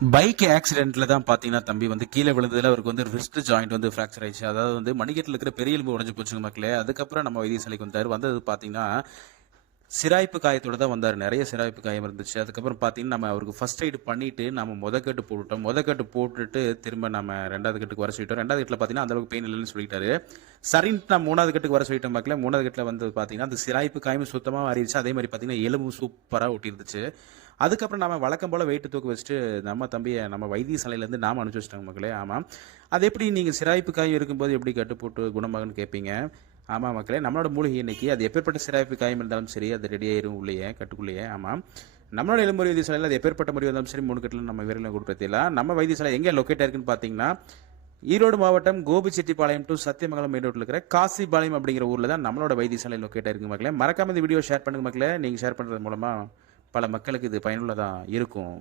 Bike ஆக்சிடென்ட்ல தான் பார்த்தீங்கன்னா தம்பி வந்து கீழே விழுந்ததுல அவருக்கு வந்து ரிஸ்ட் ஜாயிண்ட் வந்து ஃப்ராக்சர் ஆயிடுச்சு. அதாவது வந்து மணிக்கட்டில் இருக்கிற பெரிய எலும்பு உடஞ்சு போச்சுங்க மக்களே. அதுக்கப்புறம் நம்ம வைத்தியசாலைக்கு வந்தார். வந்தது பார்த்தீங்கன்னா சிராய்ப்பு காயத்தோட தான் வந்தார். நிறைய சிராய்ப்பு காயம் இருந்துச்சு. அதுக்கப்புறம் பார்த்தீங்கன்னா நம்ம அவருக்கு ஃபர்ஸ்ட் எய்டு பண்ணிட்டு நம்ம முதக்கட்டு போட்டுட்டோம். முதக்கட்டு போட்டுட்டு திரும்ப நம்ம ரெண்டாவது கட்டுக்கு வர சொல்லிட்டோம். ரெண்டாவது கட்டில் பார்த்தீங்கன்னா அந்த அளவுக்கு பெயின் இல்லைன்னு சொல்லிட்டாரு. சரின்ட்டு நான் மூணாவது கட்டுக்கு வர சொல்லிட்டோம் பார்க்கல. மூணாவது கட்டில் வந்து பார்த்தீங்கன்னா அந்த சிராய்ப்பு காயமும் சுத்தமாக மாறிடுச்சு. அதே மாதிரி பார்த்தீங்கன்னா எலும்பு சூப்பராக ஒட்டிருந்துச்சு. அதுக்கப்புறம் நம்ம வழக்கம் போல் வெயிட்டு தூக்க வச்சுட்டு நம்ம தம்பியை நம்ம வைத்தியசாலையிலேருந்து நாம அனுப்பிச்சி வச்சிட்டாங்க மக்களே. ஆமாம் அது எப்படி நீங்கள் சிராய்ப்பு காயம் இருக்கும்போது எப்படி கட்டு போட்டு குணமாகுன்னு கேட்பீங்க ஆமாம் மக்களே நம்மளோட மூலிகை இன்னைக்கு அது எப்பேற்பட்ட சிராய்ப்பு காயம் இருந்தாலும் சரி அது ரெடியாயிரும் உள்ளேயே கட்டுக்குள்ளேயே ஆமாம் நம்மளோட எலும்பு வைத்தியசாலையில் அது எப்பேற்பட்ட முடிவு இருந்தாலும் சரி மூணு கட்டில் நம்ம விரலில் கொடுப்பதில்ல நம்ம வைத்தியசாலை எங்கே லொக்கேட் ஆயிருக்குன்னு பார்த்தீங்கன்னா ஈரோடு மாவட்டம் கோபிச்செட்டிப்பாளையம் டு சத்தியமங்கலம் மெயின் ரோட்டில் இருக்கிற காசிபாளையம் அப்படிங்கிற ஊரில் தான் நம்மளோட வைத்தியசாலை லொக்கேட் ஆயிருக்கு மக்களே. மறக்காம இந்த வீடியோ ஷேர் பண்ணுங்க மக்களே. நீங்கள் ஷேர் பண்ணுறது மூலமாக பல மக்களுக்கு இது பயனுள்ளதாக இருக்கும்.